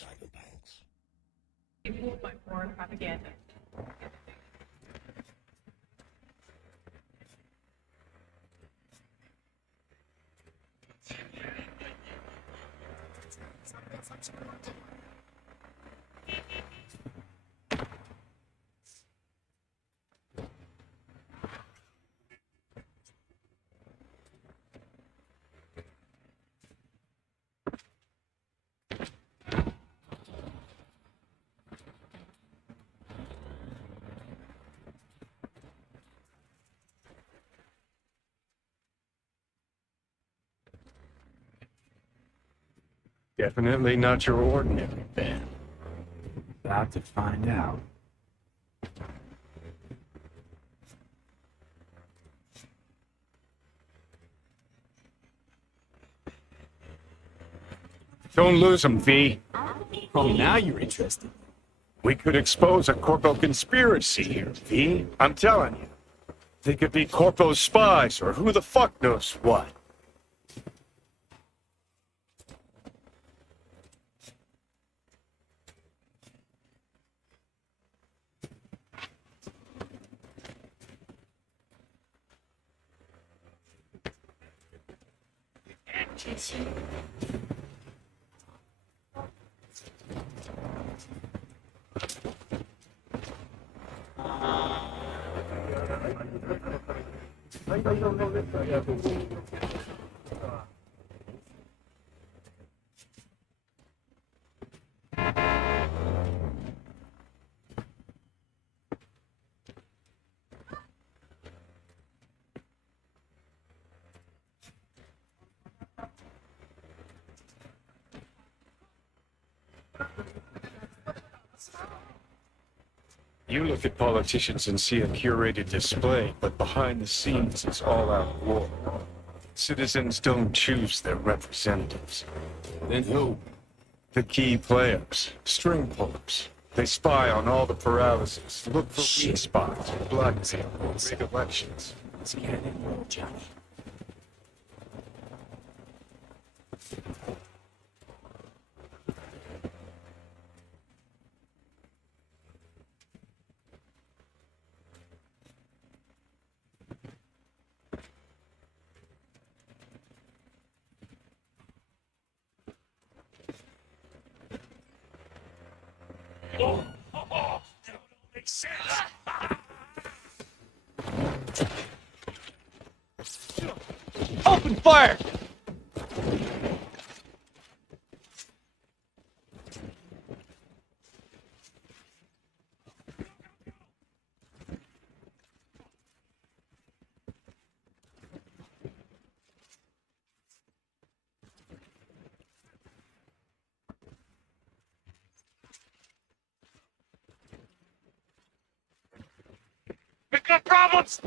Cyberpunks. Fueled by foreign propaganda. Definitely not your ordinary band. About to find out. Don't lose them, V. Oh, now you're interested. We could expose a Corpo conspiracy here, V. I'm telling you. They could be Corpo spies, or who the fuck knows what. You look at politicians and see a curated display, but behind the scenes it's all-out war. Citizens don't choose their representatives. Then who? The key players, string pullers. They spy on all the paralysis, look for weak spots, blackmail, rig elections. Let's get it in roll, Johnny. Open fire! We got problems!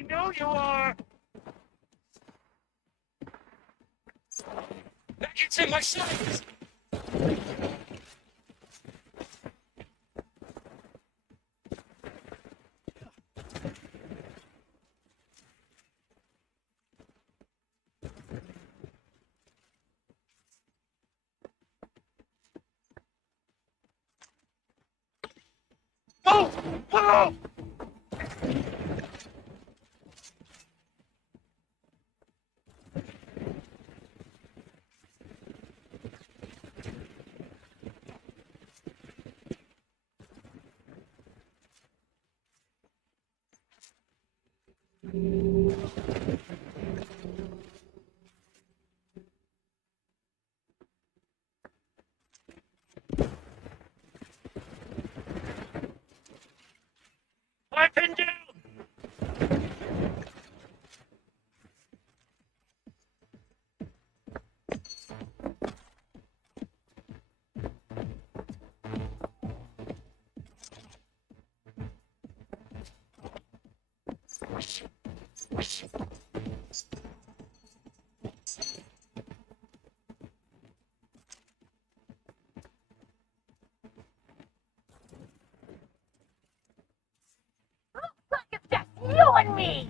I know you are! That gets in my sights! Oh! Oh! pinned down! Look, it's just you and me!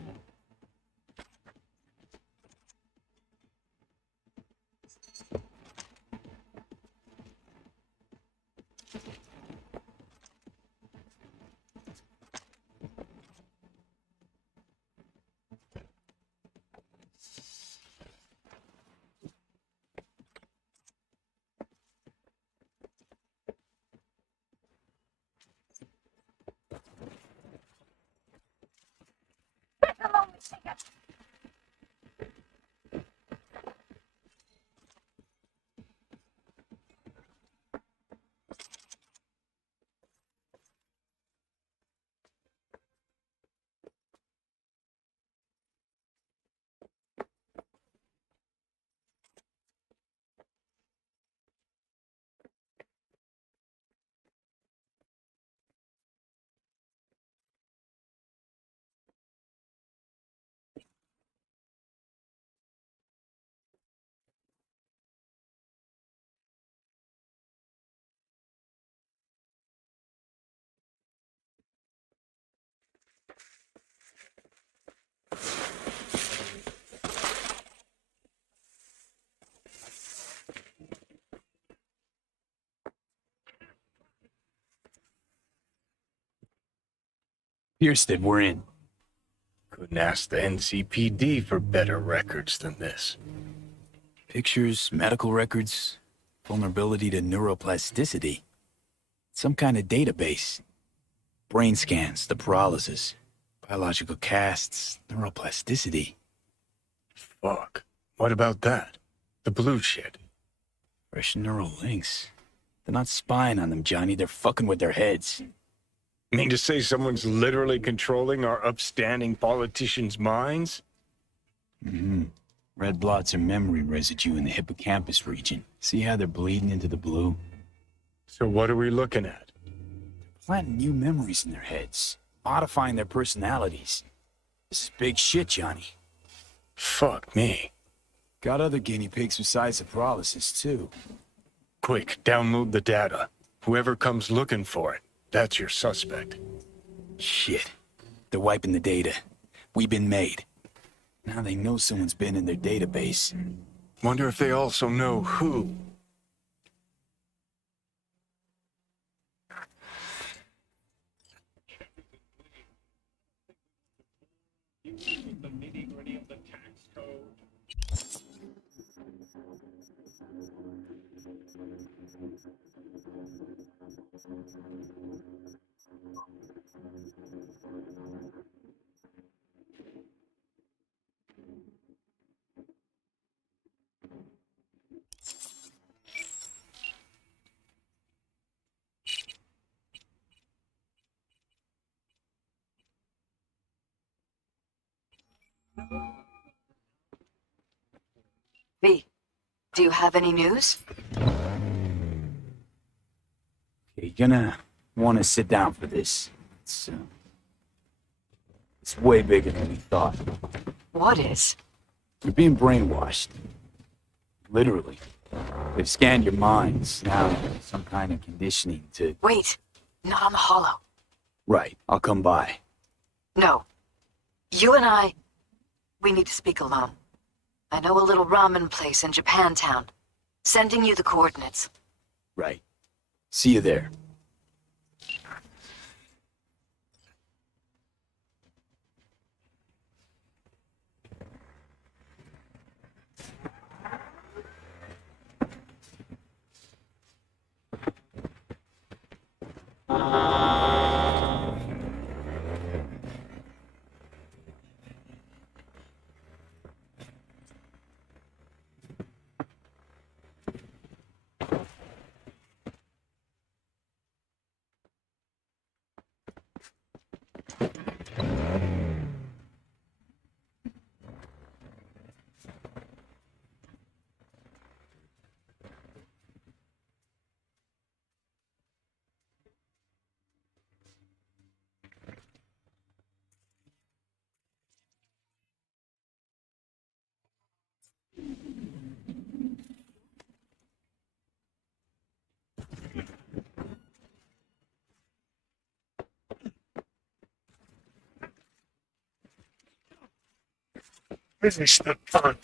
Get along with ticket! Kirsten, we're in. Couldn't ask the NCPD for better records than this. Pictures, medical records, vulnerability to neuroplasticity. Some kind of database. Brain scans, the paralysis, biological casts, neuroplasticity. Fuck. What about that? The blue shit. Fresh neural links. They're not spying on them, Johnny. They're fucking with their heads. Mean to say someone's literally controlling our upstanding politicians' minds? Mm-hmm. Red blots are memory residue in the hippocampus region. See how they're bleeding into the blue? So what are we looking at? Planting new memories in their heads. Modifying their personalities. This is big shit, Johnny. Fuck me. Got other guinea pigs besides the paralysis, too. Quick, download the data. Whoever comes looking for it, that's your suspect. Shit. They're wiping the data. We've been made. Now they know someone's been in their database. Wonder if they also know who. V, do you have any news? Okay, you're gonna want to sit down for this. It's way bigger than we thought. What is? You're being brainwashed. Literally. They've scanned your minds. Now, some kind of conditioning to... Wait, not on the hollow. Right, I'll come by. No. You and I, we need to speak alone. I know a little ramen place in Japantown. Sending you the coordinates. Right. See you there. Finish the fun.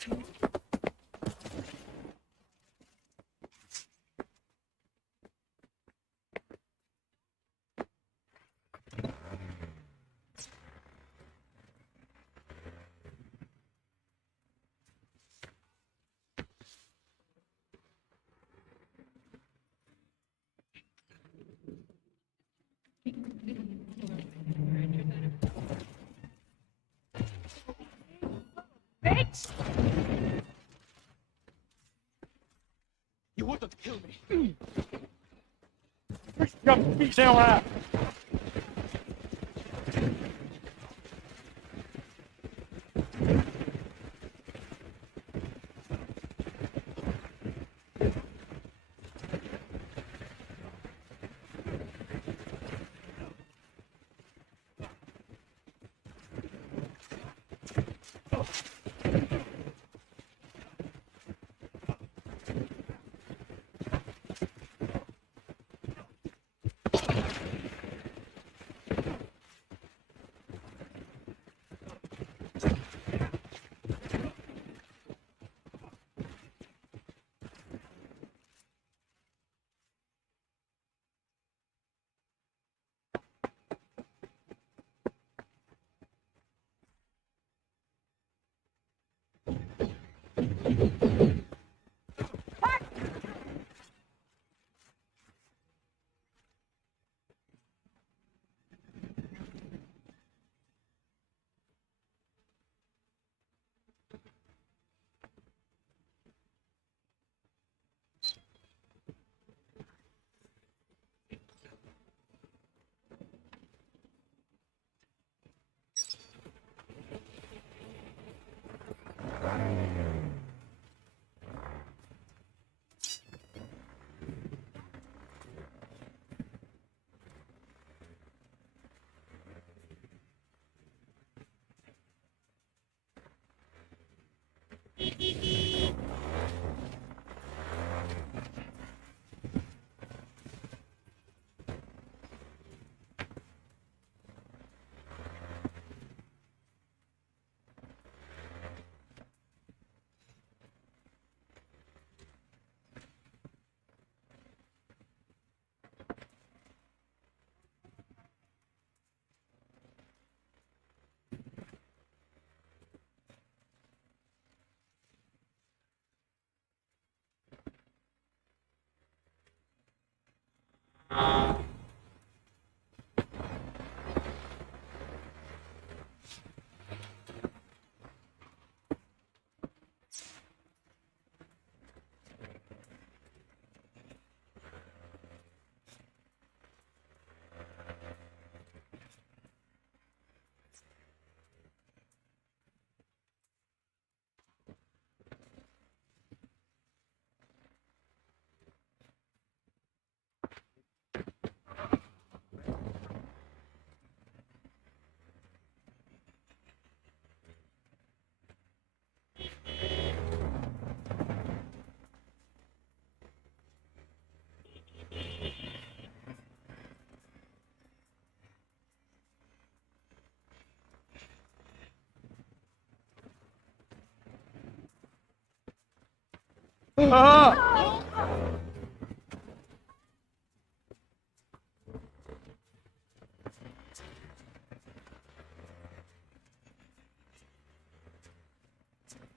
Bitch! You wanted to kill me. Jump, keep saying that.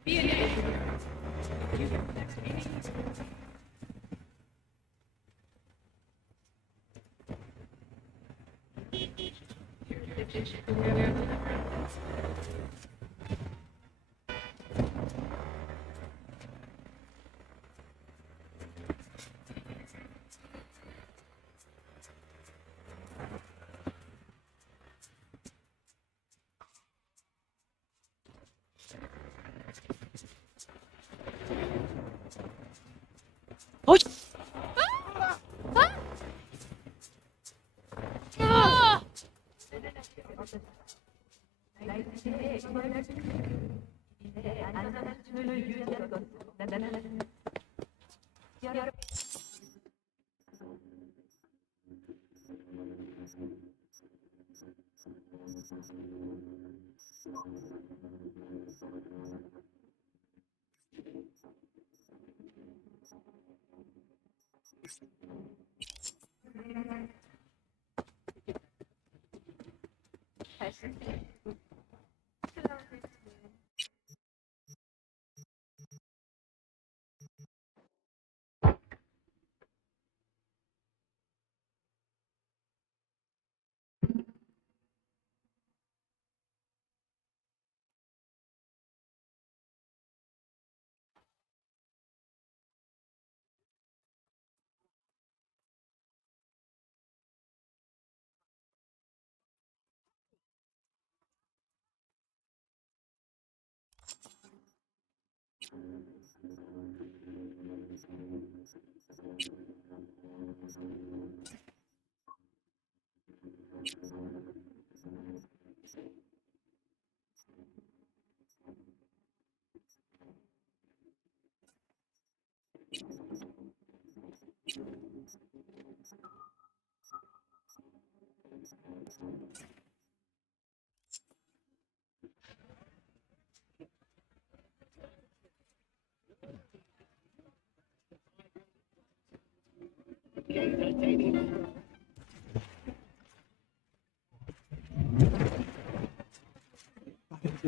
Be an issue. You get the next meeting.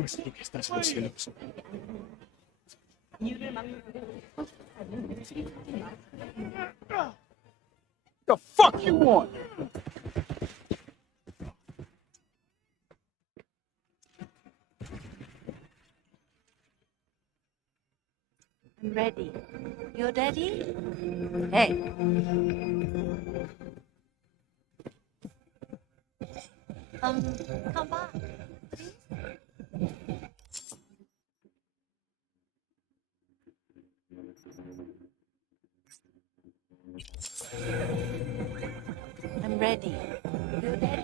Sí que estás en el cielo. The fuck you want? I'm ready. You're ready? Hey. Come back. I'm ready. You're ready?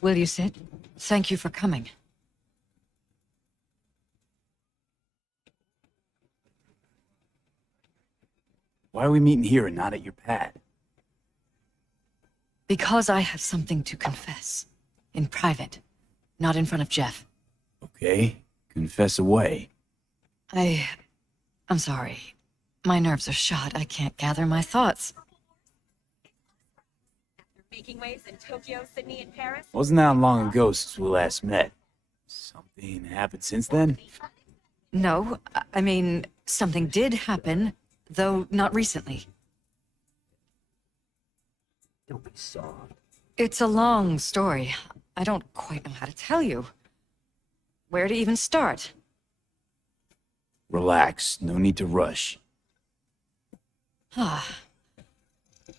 Will you sit? Thank you for coming. Why are we meeting here and not at your pad? Because I have something to confess. In private. Not in front of Jeff. Okay, confess away. I'm sorry. My nerves are shot. I can't gather my thoughts. Making waves in Tokyo, Sydney, and Paris? Wasn't that long ago since we last met? Something happened since then? No, I mean, something did happen, though not recently. Don't be soft. It's a long story. I don't quite know how to tell you. Where to even start? Relax, no need to rush.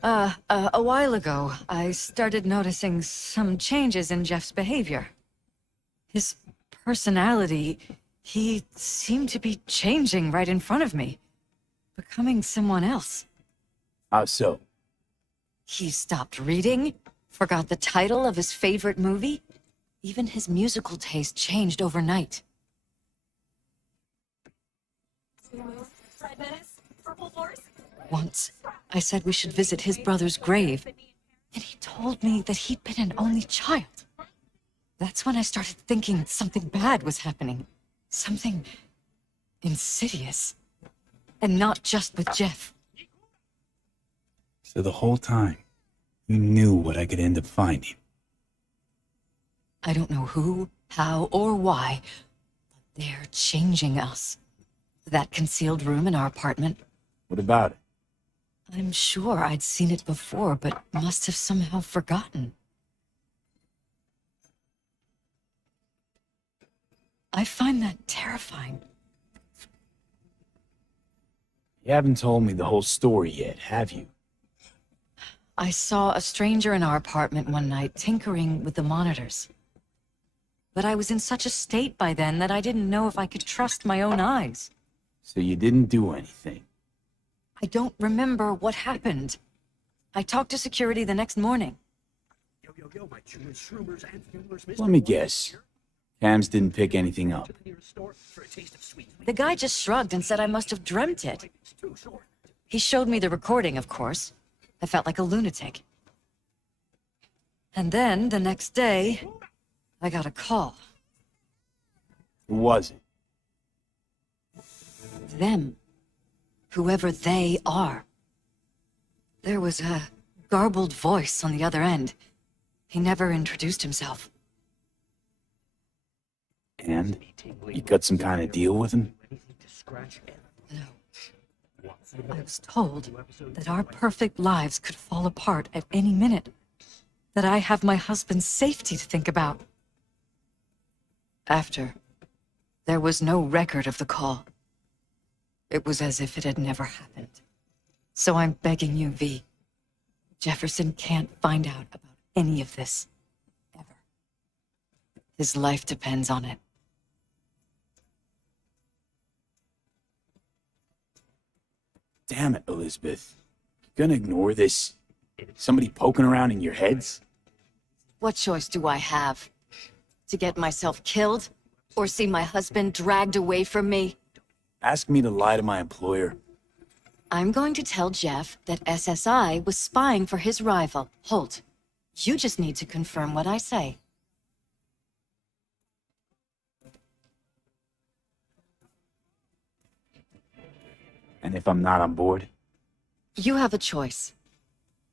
A while ago, I started noticing some changes in Jeff's behavior. His personality, he seemed to be changing right in front of me, becoming someone else. How so? He stopped reading, forgot the title of his favorite movie. Even his musical taste changed overnight. Red Menace? Purple Force? Once, I said we should visit his brother's grave, and he told me that he'd been an only child. That's when I started thinking something bad was happening. Something insidious. And not just with Jeff. So the whole time, you knew what I could end up finding. I don't know who, how, or why, but they're changing us. That concealed room in our apartment, What about it? I'm sure I'd seen it before, but must have somehow forgotten. I find that terrifying. You haven't told me the whole story yet, have you? I saw a stranger in our apartment one night tinkering with the monitors. But I was in such a state by then that I didn't know if I could trust my own eyes. So you didn't do anything? I don't remember what happened. I talked to security the next morning. Yo, my chewers, shroomers, and fuelers, Let me guess. Cams didn't pick anything up. to the nearest store for a taste of sweet. The guy just shrugged and said I must have dreamt it. It's too short. He showed me the recording, of course. I felt like a lunatic. And then, the next day, I got a call. Who was it? Them. Whoever they are. There was a garbled voice on the other end. He never introduced himself. And? You got some kind of deal with him? No. I was told that our perfect lives could fall apart at any minute. That I have my husband's safety to think about. After, there was no record of the call. It was as if it had never happened. So I'm begging you, V. Jefferson can't find out about any of this. Ever. His life depends on it. Damn it, Elizabeth. You gonna ignore this? Somebody poking around in your heads? What choice do I have? To get myself killed? Or see my husband dragged away from me? Ask me to lie to my employer. I'm going to tell Jeff that SSI was spying for his rival, Holt. You just need to confirm what I say. And if I'm not on board? You have a choice.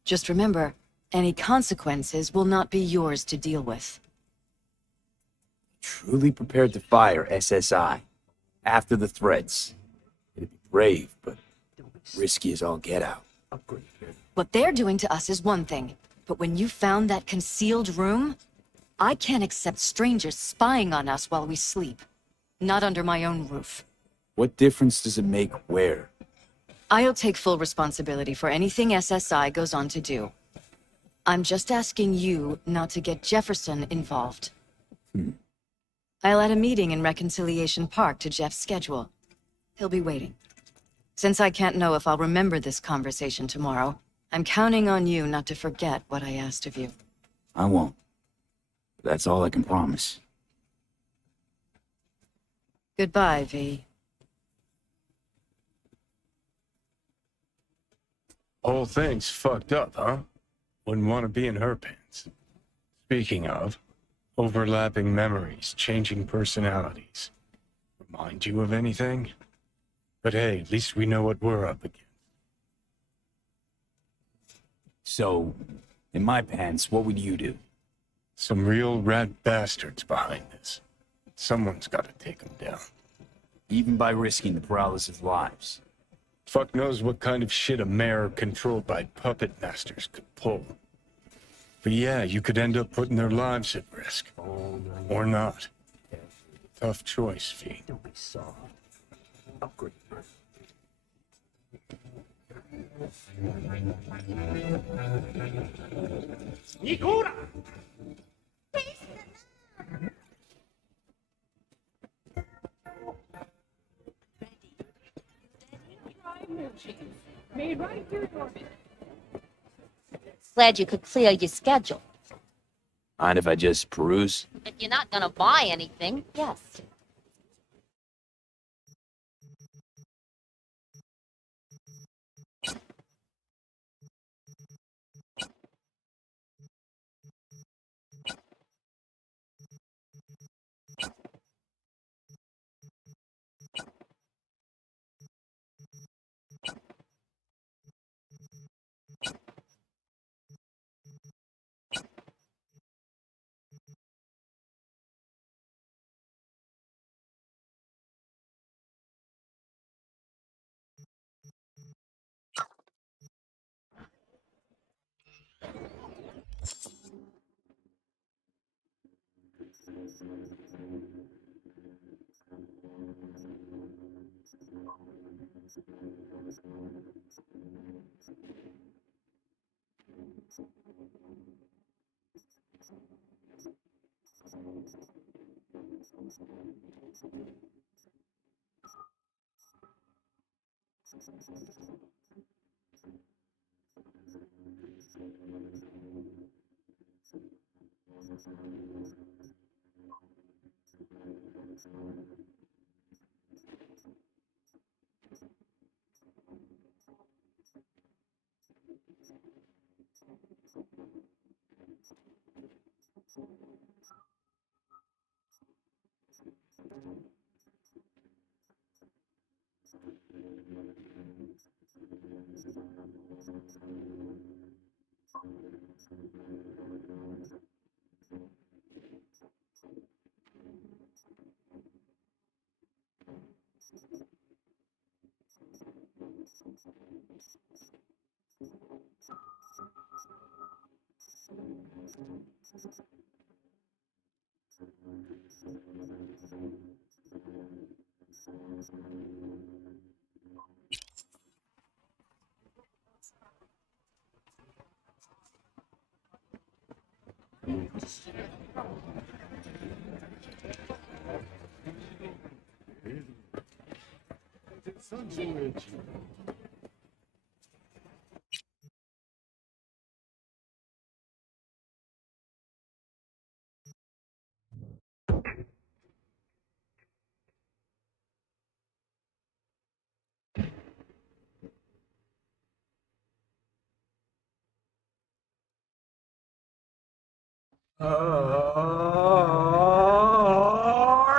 Just remember, any consequences will not be yours to deal with. Truly prepared to fire SSI. After the threats. It'd be brave, but risky as all get out. What they're doing to us is one thing, but when you found that concealed room, I can't accept strangers spying on us while we sleep. Not under my own roof. What difference does it make where? I'll take full responsibility for anything SSI goes on to do. I'm just asking you not to get Jefferson involved. I'll add a meeting in Reconciliation Park to Jeff's schedule. He'll be waiting. Since I can't know if I'll remember this conversation tomorrow, I'm counting on you not to forget what I asked of you. I won't. That's all I can promise. Goodbye, V. Whole thing's fucked up, huh? Wouldn't want to be in her pants. Speaking of, overlapping memories, changing personalities. Remind you of anything? But hey, at least we know what we're up against. So, in my pants, what would you do? Some real rat bastards behind this. Someone's got to take them down. Even by risking the paralysis of lives. Fuck knows what kind of shit a mayor controlled by puppet masters could pull. But yeah, you could end up putting their lives at risk. Or not. Tough choice, V. Don't be soft. Upgrade. Nikura! Made right here, Norman. Glad you could clear your schedule. Mind if I just peruse? If you're not gonna buy anything, yes.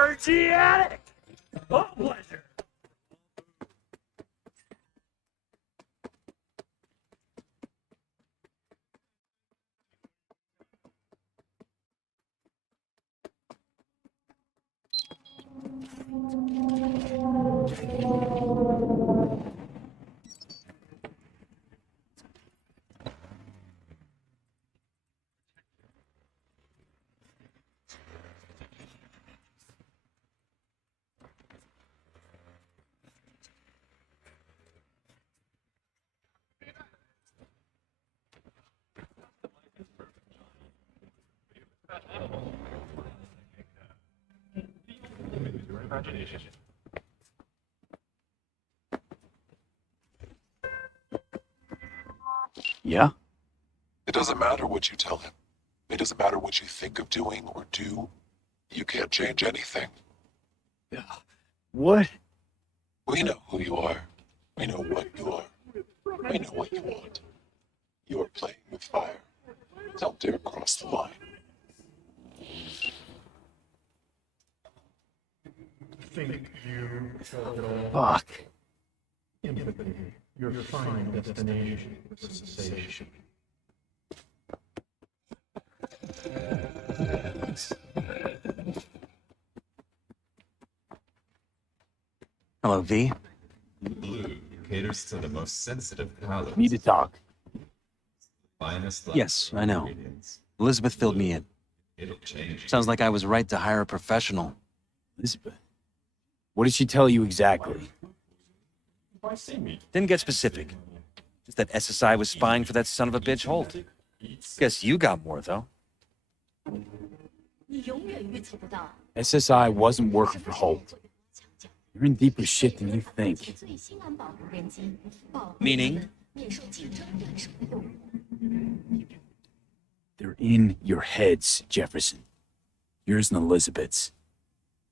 Artiatic! Oh, pleasure! Yeah? It doesn't matter what you tell him. It doesn't matter what you think of doing or do. You can't change anything. What? We know who you are. We know what you are. We know what you want. You are playing with fire. Don't dare cross the line. Think you Fuck. empathy, your final destination for sensation. Hello, V. Blue caters to the most sensitive palates. Need to talk. Finest Yes, I know. ingredients. Elizabeth filled me in. It'll change. Sounds like I was right to hire a professional. Elizabeth. What did she tell you exactly? Didn't get specific. Just that SSI was spying for that son of a bitch Holt. Guess you got more, though. 你永远预测不到 SSI wasn't working for Holt. You're in deeper shit than you think. 最新安保无人机，保护 Meaning? 免受竞争对手的诱惑。 They're in your heads, Jefferson. Yours and Elizabeth's.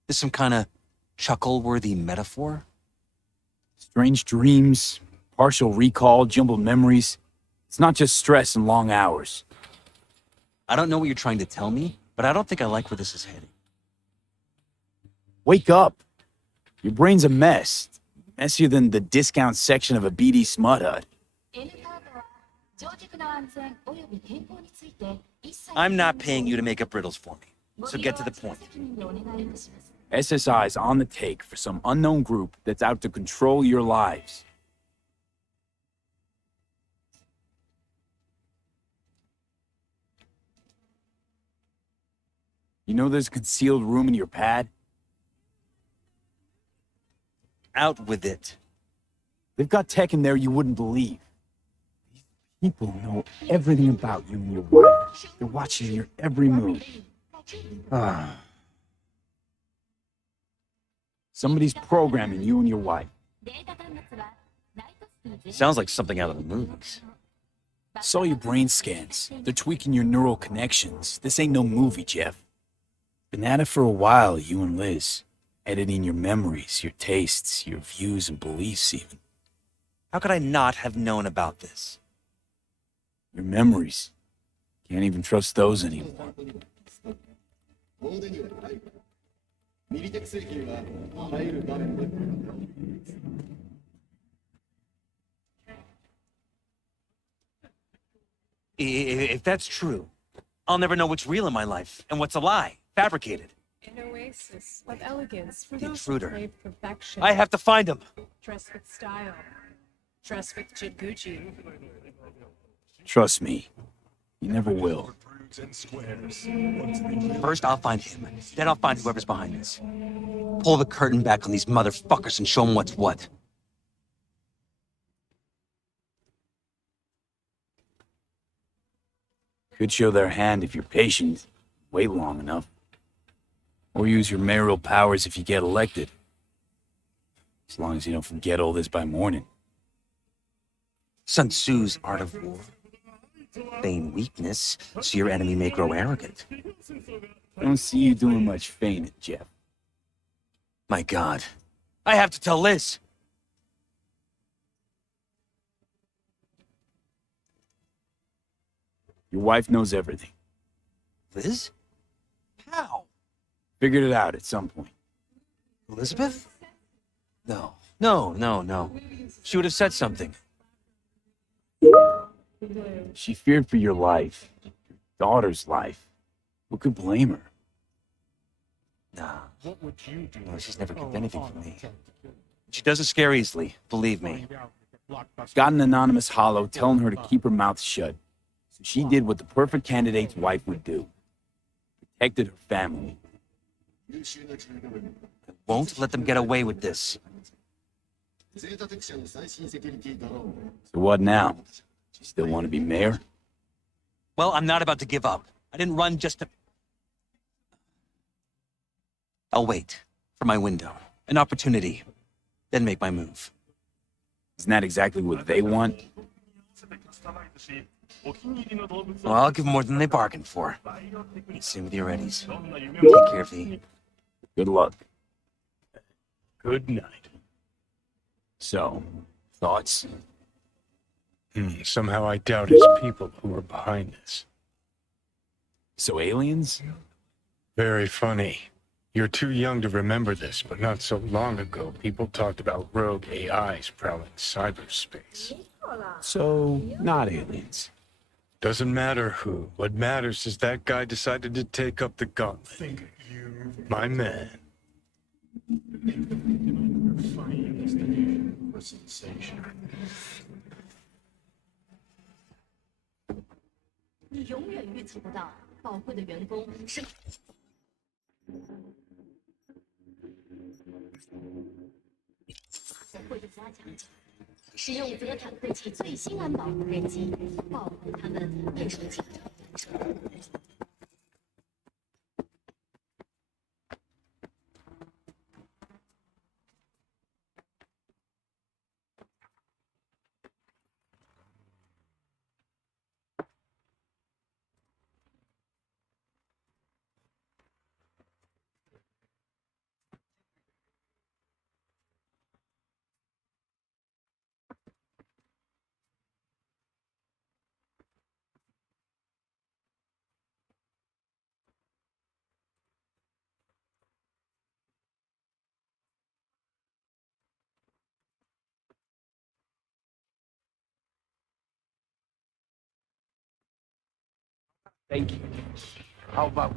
This some kind of chuckle-worthy metaphor? Strange dreams, partial recall, jumbled memories. It's not just stress and long hours. I don't know what you're trying to tell me, but I don't think I like where this is heading. Wake up. Your brain's a mess. Messier than the discount section of a BD smut hut. N カードは乗客の安全および健康について一切 I'm not paying you to make up riddles for me, ご so 利用 get to は the 自己 point. 責任でお願いいたします。 SSI's on the take for some unknown group that's out to control your lives. You know there's a concealed room in your pad? Out with it. They've got tech in there you wouldn't believe. These people know everything about you and your wife. They're watching your every move. Somebody's programming you and your wife. データ端末はライトスピード Sounds like something out of the movies. Saw your brain scans. They're tweaking your neural connections. This ain't no movie, Jeff. Been at it for a while, you and Liz. Editing your memories, your tastes, your views and beliefs even. How could I not have known about this? Your memories. Can't even trust those anymore. ボードにはない。ミリテク製品はあらゆる場面で If that's true, I'll never know what's real in my life and what's a lie, fabricated. An oasis of elegance for The those who intruder. crave perfection. I have to find him. Dress with style. Dress with Gucci. Trust me, you never will. First, I'll find him. Then I'll find whoever's behind this. Pull the curtain back on these motherfuckers and show them what's what. Could show their hand if you're patient, wait long enough. Or use your mayoral powers if you get elected. As long as you don't forget all this by morning. Sun Tzu's Art of War. Feign weakness, so your enemy may grow arrogant. I don't see you doing much feigning, Jeff. My God. I have to tell Liz. Your wife knows everything. Liz? How? Figured it out at some point. Elizabeth? No. She would have said something. She feared for your life, your daughter's life. Who could blame her? Nah. No, she's never kept anything from me. She doesn't scare easily, believe me. Got an anonymous hollow telling her to keep her mouth shut. So she did what the perfect candidate's wife would do. Protected her family. I won't let them get away with this. So what now? You still want to be mayor? Well, I'm not about to give up. I didn't run just to... I'll wait for my window, an opportunity, then make my move. Isn't that exactly what they want? Well, I'll give more than they bargained for. Same with your Eddies. Take care, V. Good luck. Good night. So, thoughts? Somehow I doubt it's people who are behind this. So aliens? Very funny. You're too young to remember this, but not so long ago, people talked about rogue AIs prowling cyberspace. So, not aliens. Doesn't matter who. What matters is that guy decided to take up the gauntlet. My man. 你永远预测不到，宝贵的员工是。会加强使用泽坦科技最新安保无人机，保护他们免受竞争。 Thank you. How about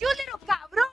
¡You little cabrón!